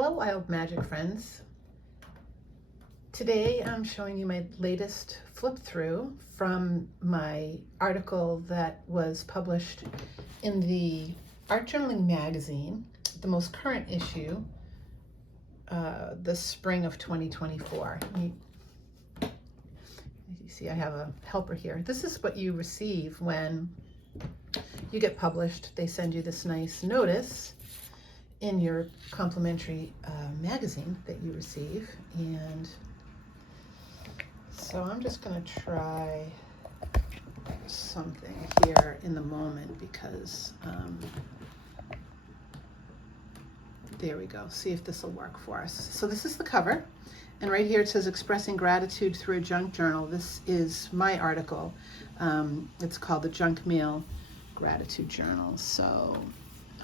Hello, Wild Magic friends. Today I'm showing you my latest flip through from my article that was published in the Art Journaling magazine, the most current issue, the spring of 2024. You see I have a helper here. This is what you receive when you get published. They send you this nice notice in your complimentary magazine that you receive. And so I'm just going to try something here in the moment because there we go. See if this will work for us. So this is the cover, and right here it says expressing gratitude through a junk journal. This is my article. It's called the Junk Mail Gratitude Journal. So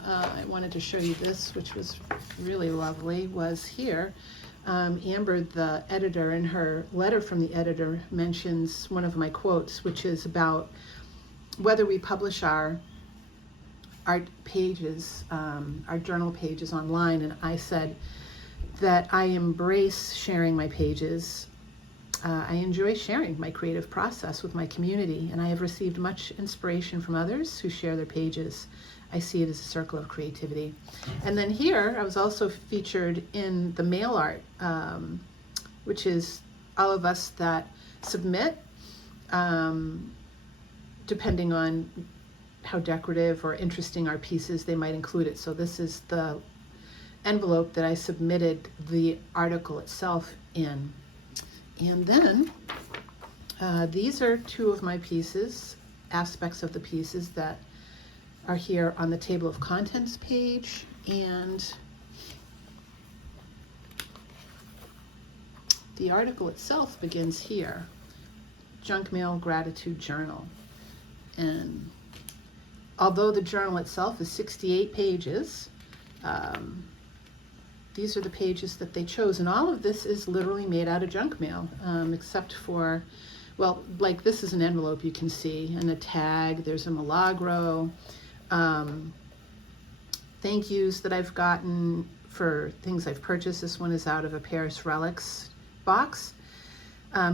I wanted to show you this, which was really lovely, was here. Amber, the editor, in her letter from the editor mentions one of my quotes, which is about whether we publish our art pages, our journal pages online. And I said that I embrace sharing my pages. I enjoy sharing my creative process with my community, and I have received much inspiration from others who share their pages. I see it as a circle of creativity. And then here, I was also featured in the mail art, which is all of us that submit, depending on how decorative or interesting our pieces, they might include it. So this is the envelope that I submitted the article itself in. And then these are two of my pieces, aspects of the pieces that are here on the table of contents page. And the article itself begins here, Junk Mail Gratitude Journal. And although the journal itself is 68 pages, these are the pages that they chose. And all of this is literally made out of junk mail, except for, well, like this is an envelope you can see, and a tag, there's a Milagro. Thank yous that I've gotten for things I've purchased. This one is out of a Paris Relics box.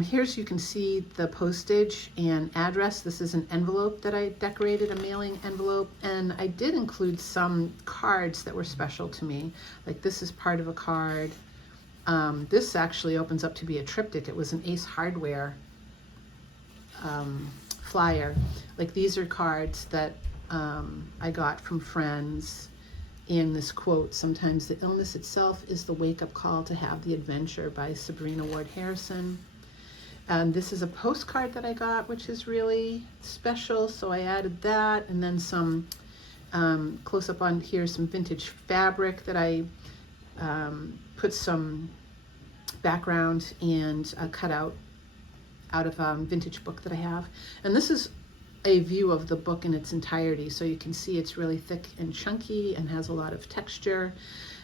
Here's, you can see the postage and address. This is an envelope that I decorated, a mailing envelope, and I did include some cards that were special to me. Like this is part of a card. This actually opens up to be a triptych. It was an Ace Hardware flyer. Like these are cards that I got from friends. And this quote, sometimes the illness itself is the wake-up call to have the adventure, by Sabrina Ward Harrison. And this is a postcard that I got, which is really special, so I added that. And then some close up on here, some vintage fabric that I put some background and cut out of a vintage book that I have. And this is a view of the book in its entirety, so you can see it's really thick and chunky and has a lot of texture.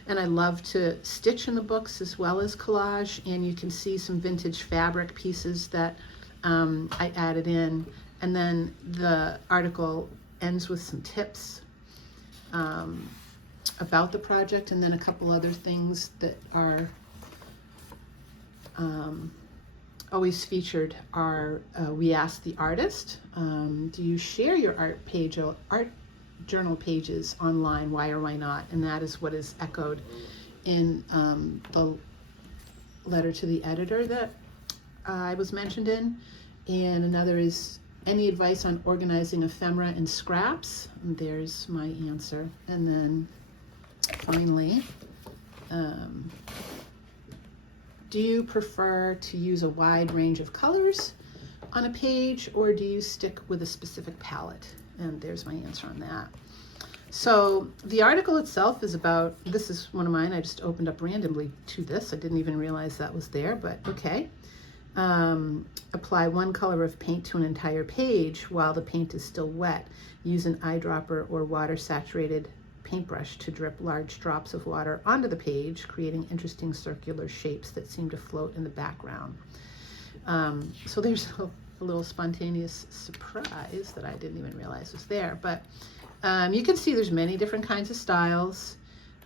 And I love to stitch in the books as well as collage, and you can see some vintage fabric pieces that I added in. And then the article ends with some tips about the project, and then a couple other things that are always featured are, we asked the artist, do you share your art journal pages online, why or why not? And that is what is echoed in the letter to the editor that I was mentioned in. And another is, any advice on organizing ephemera and scraps? And there's my answer. And then finally, do you prefer to use a wide range of colors on a page, or do you stick with a specific palette? And there's my answer on that. So the article itself is about, this is one of mine, I just opened up randomly to this. I didn't even realize that was there, but okay. Apply one color of paint to an entire page while the paint is still wet. Use an eyedropper or water-saturated paintbrush to drip large drops of water onto the page, creating interesting circular shapes that seem to float in the background. So there's a little spontaneous surprise that I didn't even realize was there. But you can see there's many different kinds of styles.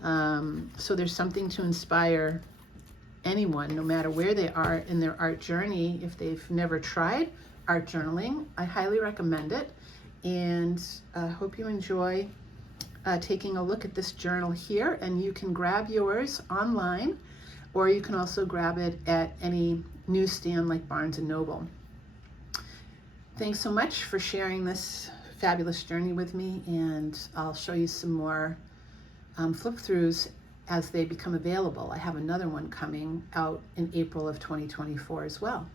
So there's something to inspire anyone, no matter where they are in their art journey. If they've never tried art journaling, I highly recommend it. And I hope you enjoy taking a look at this journal here. And you can grab yours online, or you can also grab it at any newsstand like Barnes & Noble. Thanks so much for sharing this fabulous journey with me, and I'll show you some more flip-throughs as they become available. I have another one coming out in April of 2024 as well.